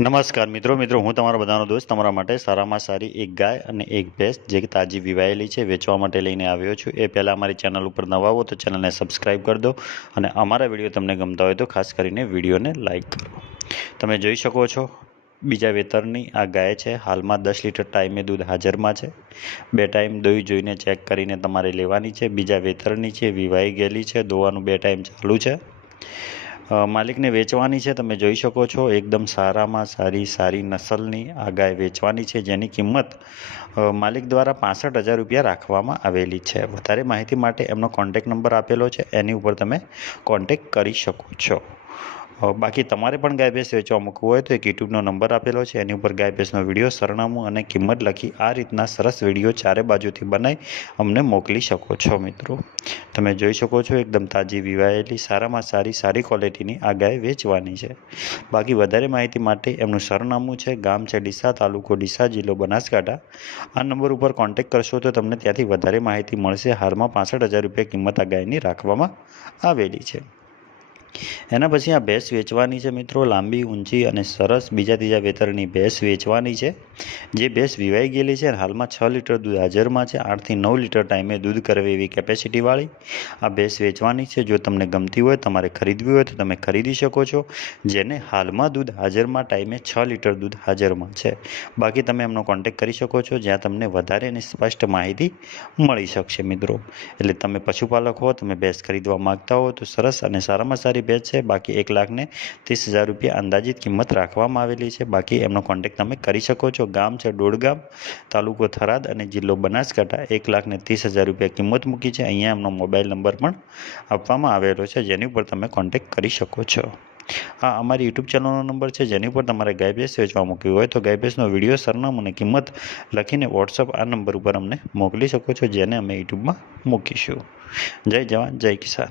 નમસ્કાર મિત્રો હું તમારા બધાનો દોસ્ત તમારા માટે સારામાં સારી એક ગાય અને એક ભેંસ જે કે તાજી વિવાયેલી છે વેચવા માટે લઈને આવ્યો છું। એ પહેલાં અમારી ચેનલ ઉપર નવા હો તો ચેનલને સબસ્ક્રાઈબ કરી દો અને અમારા વિડીયો તમને ગમતા હોય તો ખાસ કરીને વિડીયોને લાઇક કરો। તમે જોઈ શકો છો બીજા વેતરની આ ગાય છે। હાલમાં 10 લીટર ટાઈમે દૂધ હાજરમાં છે। 2 ટાઈમ દોઈ જોઈને ચેક કરીને તમારે લેવાની છે। બીજા વેતરની છે, વિવાઈ ગયેલી છે, દોવાનું 2 ટાઈમ ચાલુ છે। માલિકને વેચવાની છે। તમે જોઈ શકો છો એકદમ સારામાં સારી નસલની આ ગાય વેચવાની છે, જેની કિંમત માલિક દ્વારા 65,000 રૂપિયા રાખવામાં આવેલી છે। વધારે માહિતી માટે એમનો કોન્ટેક નંબર આપેલો છે, એની ઉપર તમે કોન્ટેક કરી શકો છો। બાકી તમારે પણ ગાય ભેંસ વેચવા મૂકવું હોય તો એક યુટ્યુબનો નંબર આપેલો છે, એની ઉપર ગાય ભેંસનો વિડીયો, સરનામું અને કિંમત લખી આ રીતના સરસ વિડીયો ચારે બાજુથી બનાવી અમને મોકલી શકો છો। મિત્રો તમે જોઈ શકો છો એકદમ તાજી વિવાયેલી સારામાં સારી ક્વોલિટીની આ ગાય વેચવાની છે। બાકી વધારે માહિતી માટે એમનું સરનામું છે, ગામ છે ડીસા, તાલુકો ડીસા, જિલ્લો બનાસકાંઠા। આ નંબર ઉપર કોન્ટેક કરશો તો તમને ત્યાંથી વધારે માહિતી મળશે। હાલમાં 65,000 રૂપિયા કિંમત આ ગાયની રાખવામાં આવેલી છે। એના પછી આ ભેંસ વેચવાની છે મિત્રો, લાંબી ઊંચી અને સરસ બીજા ત્રીજા વેતરની ભેંસ વેચવાની છે। જે ભેંસ વિવાઈ ગયેલી છે, હાલમાં 6 લીટર દૂધ હાજરમાં છે। 8 થી 9 લીટર ટાઈમે દૂધ કરે એવી કેપેસિટીવાળી આ ભેંસ વેચવાની છે। જો તમને ગમતી હોય, તમારે ખરીદવી હોય તો તમે ખરીદી શકો છો, જેને હાલમાં દૂધ હાજરમાં ટાઈમે 6 લીટર દૂધ હાજરમાં છે। બાકી તમે એમનો કોન્ટેક કરી શકો છો, જ્યાં તમને વધારે અને સ્પષ્ટ માહિતી મળી શકશે મિત્રો। એટલે તમે પશુપાલક હો, તમે ભેંસ ખરીદવા માગતા હો તો સરસ અને સારામાં સારી ભેંસ છે। બાકી 1,30,000 રૂપિયા અંદાજિત કિંમત રાખવામાં આવેલી છે। બાકી એમનો કોન્ટેક તમે કરી શકો છો। ગામ છે ડોડગામ, તાલુકો થરાદ અને જિલ્લો બનાસકાંઠા। 1,30,000 રૂપિયા કિંમત મૂકી છે। અહીંયા એમનો મોબાઈલ નંબર પણ આપવામાં આવેલો છે, જેની ઉપર તમે કોન્ટેક કરી શકો છો। હા, અમારી યુટ્યુબ ચેનલનો નંબર છે, જેની ઉપર તમારે ગાય ભેંસ વેચવા મૂકવી હોય તો ગાય ભેંસનો વિડીયો, સરનામું અને કિંમત લખીને વોટ્સઅપ આ નંબર ઉપર અમને મોકલી શકો છો, જેને અમે યુટ્યુબમાં મૂકીશું। જય જવાન, જય કિસાન।